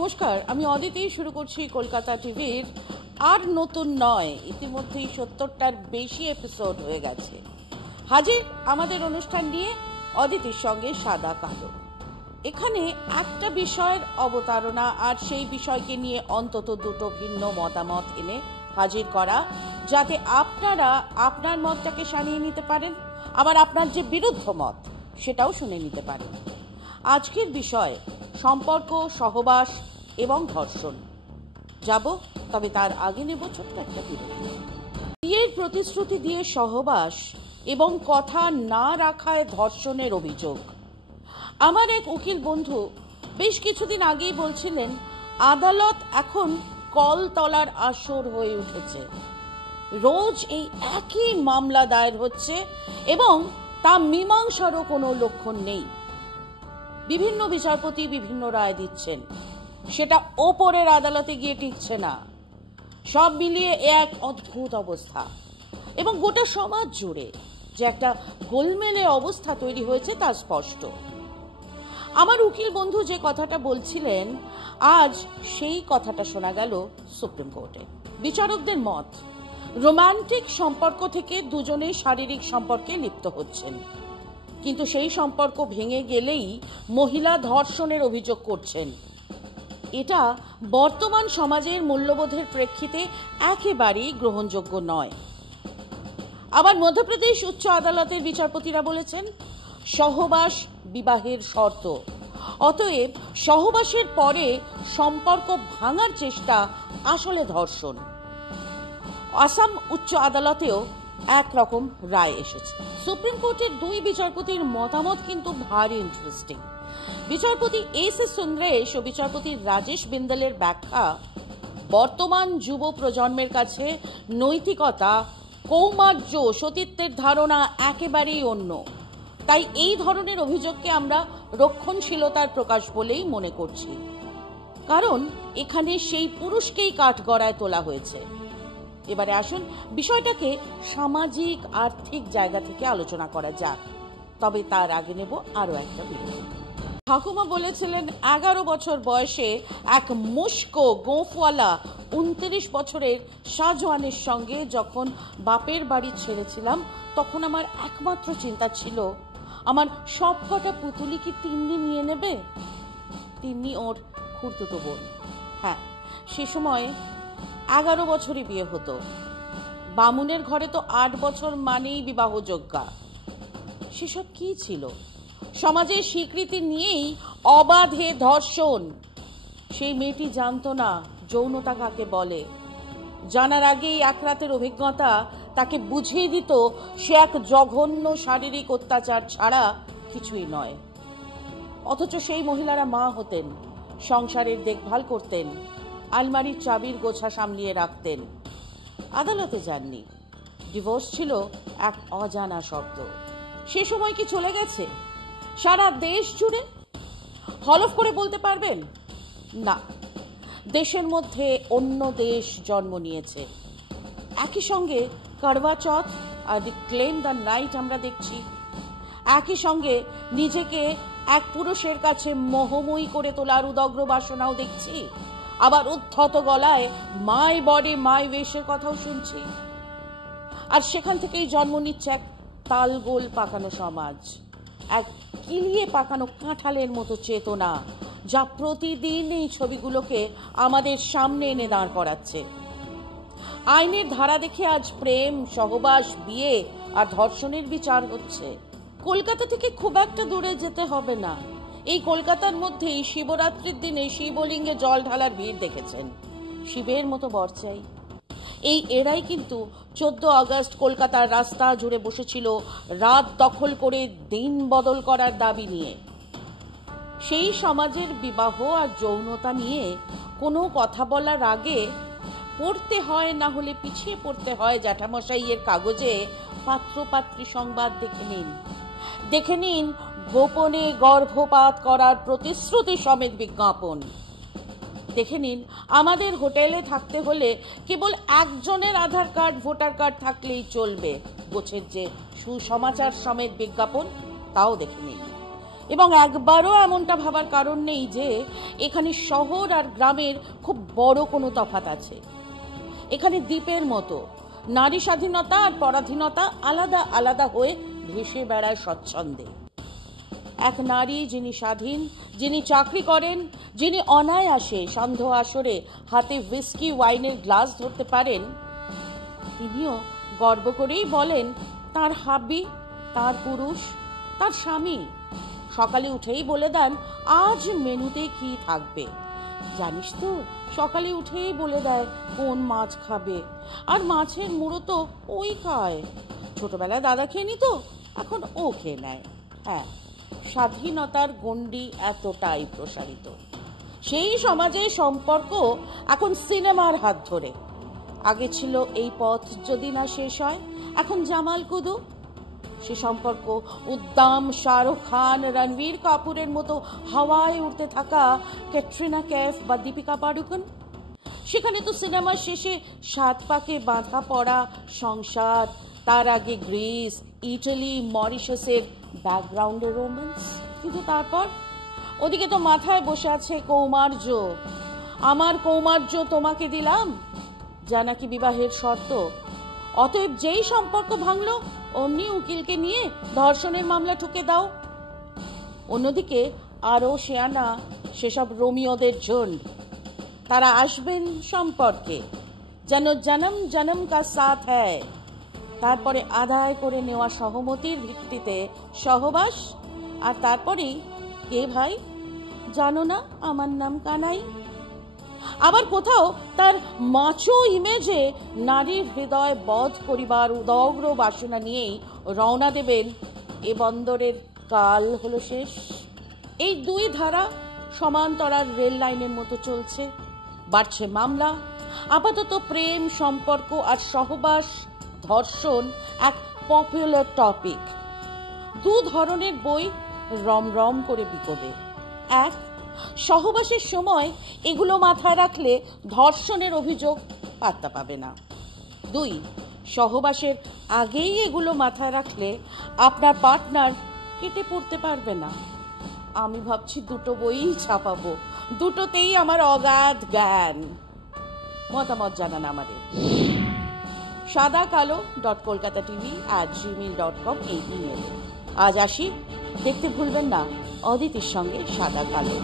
নমস্কার, আমি অদিতি। শুরু করছি কলকাতা টিভির আর নতুন নয়, ইতিমধ্যেই 70টার বেশি এপিসোড হয়ে গেছে। হাজির আমাদের অনুষ্ঠান নিয়ে অদিতির সঙ্গে সাদা কালো। এখানে একটা বিষয়ের অবতারণা আর সেই বিষয়কে নিয়ে অন্তত দুটো ভিন্ন মতামত এনে হাজির করা, যাতে আপনারা আপনার মতটাকে সানিয়ে নিতে পারেন, আবার আপনার যে বিরুদ্ধ মত সেটাও শুনে নিতে পারেন। আজকের বিষয় সম্পর্ক, সহবাস এবং ধর্ষণ। যাব, তবে তার আগে নেব ছোট্ট একটা বিরতি। বিয়ের প্রতিশ্রুতি দিয়ে সহবাস এবং কথা না রাখায় ধর্ষণের অভিযোগ। আমার এক উকিল বন্ধু বেশ কিছুদিন আগেই বলছিলেন, আদালত এখন কলতলার আসর হয়ে উঠেছে। রোজ এই একই মামলা দায়ের হচ্ছে এবং তা মীমাংসারও কোনো লক্ষণ নেই। বিভিন্ন বিচারপতি বিভিন্ন রায় দিচ্ছেন, সেটা ওপরের আদালতে গিয়ে টিকছে না। সব মিলিয়ে এক অদ্ভুত অবস্থা, এবং গোটা সমাজ জুড়ে যে একটা গোলমেলে অবস্থা তৈরি হয়েছে তা স্পষ্ট। আমার উকিল বন্ধু যে কথাটা বলছিলেন, আজ সেই কথাটা শোনা গেল সুপ্রিম কোর্টে। বিচারকদের মত, রোমান্টিক সম্পর্ক থেকে দুজনেই শারীরিক সম্পর্কে লিপ্ত হচ্ছেন, কিন্তু সেই সম্পর্ক ভেঙে গেলেই মহিলা ধর্ষণের অভিযোগ করছেন। এটা বর্তমান সমাজের মূল্যবোধের প্রেক্ষিতে একেবারেই গ্রহণযোগ্য নয়। আবার মধ্যপ্রদেশ উচ্চ আদালতের বিচারপতিরা বলেছেন, সহবাস বিবাহের শর্ত, অতএব সহবাসের পরে সম্পর্ক ভাঙার চেষ্টা আসলে ধর্ষণ। আসাম উচ্চ আদালতেও একরকম রায় এসেছে। সুপ্রিম কোর্টের দুই বিচারপতির মতামত কিন্তু ভারী ইন্টারেস্টিং। বিচারপতি এস.এ. সুন্দ্রেশ ও বিচারপতি রাজেশ বিন্দালের ব্যাখ্যা, বর্তমান যুব প্রজন্মের কাছে নৈতিকতা, কৌমার্য, সতীত্বের ধারণা একেবারেই অন্য। তাই এই ধরনের অভিযোগকে আমরা রক্ষণশীলতার প্রকাশ বলেই মনে করছি, কারণ এখানে সেই পুরুষকেই কাঠগড়ায় তোলা হয়েছে। এবারে আসুন বিষয়টাকে সামাজিক আর্থিক জায়গা থেকে আলোচনা করা যাক, তবে তার আগে নেব আরো একটা বিরতি। ঠাকুমা বলেছিলেন, 11 বছর বয়সে এক মুস্কো গোঁফওয়ালা 29 বছরের শাহজাহানের সঙ্গে যখন বাপের বাড়ি ছেড়েছিলাম, তখন আমার একমাত্র চিন্তা ছিল, আমার সব কটা পুতুলি কি তিন্নি নিয়ে নেবে। তিন্নি ওর খুড়তুতো বোন। হ্যাঁ, সে সময় 11 বছরই বিয়ে হতো। বামুনের ঘরে তো 8 বছর মানেই বিবাহযোগ্যা। সেসব কি ছিল? সমাজের স্বীকৃতি নিয়েই অবাধে ধর্ষণ। সেই মেয়েটি জানতো না যৌনতা কাকে বলে। জানার আগেই এক রাতের অভিজ্ঞতা তাকে বুঝিয়ে দিত সে এক জঘন্য শারীরিক অত্যাচার ছাড়া কিছুই নয়। অথচ সেই মহিলারা মা হতেন, সংসারের দেখভাল করতেন, আলমারির চাবির গোছা সামলিয়ে রাখতেন। আদালতে যাননি। ডিভোর্স ছিল এক অজানা শব্দ। সে সময় কি চলে গেছে? সারা দেশ জুড়ে হলফ করে বলতে পারবেন? না, দেশের মধ্যে অন্য দেশ জন্ম নিয়েছে। একই সঙ্গে করওয়া চৌথ আর দি ক্লেম দ্য নাইট আমরা দেখছি। একই সঙ্গে নিজেকে এক পুরুষের কাছে মোহময়ী করে তোলার উদগ্র বাসনাও দেখছি। আবার উদ্ধত গলায় মাই বডি মাই ওয়েশের কথাও শুনছি। আর সেখান থেকেই জন্ম নিচ্ছে এক তালগোল পাকানো সমাজ, এক কিলিয়ে পাকানো কাঁঠালের মতো চেতনা, যা প্রতিদিন এই ছবিগুলোকে আমাদের সামনে এনে দাঁড় করাচ্ছে। আইনের ধারা দেখে আজ প্রেম, সহবাস, বিয়ে আর ধর্ষণের বিচার হচ্ছে। কলকাতা থেকে খুব একটা দূরে যেতে হবে না। এই কলকাতার মধ্যেই শিবরাত্রির দিনে শিবলিঙ্গে জল ঢালার ভিড় দেখেছেন। শিবের মতো বর চাই, এই এরাই কিন্তু 14 আগস্ট কলকাতার রাস্তা জুড়ে বসেছিল রাত দখল করে দিন বদল করার দাবি নিয়ে। সেই সমাজের বিবাহ আর যৌনতা নিয়ে কোনো কথা বলার আগে পড়তে হয়, না হলে পিছিয়ে পড়তে হয় জ্যাঠামশাইয়ের কাগজে পাত্র পাত্রী সংবাদ দেখে নিন গোপনে গর্ভপাত করার প্রতিশ্রুতি সমেত বিজ্ঞাপন। দেখে নিন আমাদের হোটেলে থাকতে হলে কেবল একজনের আধার কার্ড, ভোটার কার্ড থাকলেই চলবে, গোছের যে সুসমাচার সমেত বিজ্ঞাপন, তাও দেখে নিন। এবং একবারও এমনটা ভাবার কারণ নেই যে এখানে শহর আর গ্রামের খুব বড় কোনো তফাৎ আছে। এখানে দ্বীপের মতো নারী স্বাধীনতা আর পরাধীনতা আলাদা আলাদা হয়ে ভেসে বেড়ায় স্বচ্ছন্দে। এক নারী যিনি স্বাধীন, যিনি চাকরি করেন, যিনি অনায়াসে সান্ধ্য আসরে হাতে হুইস্কি ওয়াইনের গ্লাস ধরতে পারেন, তিনিও গর্ব করেই বলেন তার হাবি, তার পুরুষ, তার স্বামী সকালে উঠেই বলে দেন আজ মেনুতে কি থাকবে। জানিস তো, সকালে উঠেই বলে দেয় কোন মাছ খাবে, আর মাছের মুড়ো তো ওই খায়। ছোটবেলায় দাদা খেয়ে নিত, এখন ও খেয়ে নেয়। হ্যাঁ, স্বাধীনতার গণ্ডি এতটাই প্রসারিত। সেই সমাজে সম্পর্ক এখন সিনেমার হাত ধরে। আগে ছিল এই পথ যদি না শেষ হয়, এখন জামাল কুদু। সে সম্পর্ক উদ্দাম শাহরুখ খান, রণবীর কাপুরের মতো হাওয়ায় উঠতে থাকা ক্যাটরিনা कैफ বা দীপিকা পাডুকোন। সেখানে তো সিনেমার শেষে 7 পাকে বাঁধা পড়া সংসার, তার আগে গ্রিস, ইটালি, মরিশাসের ব্যাকগ্রাউন্ডে রোম্যান্স। কিন্তু তারপর ওদিকে তো মাথায় বসে আছে কৌমার্য। আমার কৌমার্য তোমাকে দিলাম, যা নাকি বিবাহের শর্ত। অতএব যেই সম্পর্ক ভাঙলো অমনি উকিলকে নিয়ে ধর্ষণের মামলা ঠুকে দাও। অন্যদিকে আরো শেয়ানা সেসব রোমিওদের ঝুন্ড। তারা আসবেন সম্পর্কে, যেন জনম জনম কা সাথ হ্যায়। তারপরে আদায় করে নেওয়া সহমতির ভিত্তিতে সহবাস, আর তারপরেই কে ভাই জানো না আমার নাম কানাই। আবার কোথাও তার মাচো ইমেজে নারীর হৃদয় বধ করিবার উদগ্র বাসনা নিয়েই রওনা দেবেন এ বন্দরের কাল হলো শেষ। এই দুই ধারা সমান্তরাল রেল লাইনের মতো চলছে। বাড়ছে মামলা। আপাতত প্রেম, সম্পর্ক আর সহবাস, ধর্ষণ এক পপুলার টপিক। দু ধরনের বই রমরম করে বিকোবে। এক, সহবাসের সময় এগুলো মাথায় রাখলে ধর্ষণের অভিযোগ পাত্তা পাবে না। 2, সহবাসের আগেই এগুলো মাথায় রাখলে আপনার পার্টনার কেটে পড়তে পারবে না। আমি ভাবছি দুটো বইই ছাপাবো, দুটোতেই আমার অগাধ জ্ঞান। মতামত জানান আমাদের sadakalo.kolkatatv@gmail.com এই ইমেলে। আজ আসি, দেখতে ভুলবেন না অদিতির সঙ্গে সাদা কালো।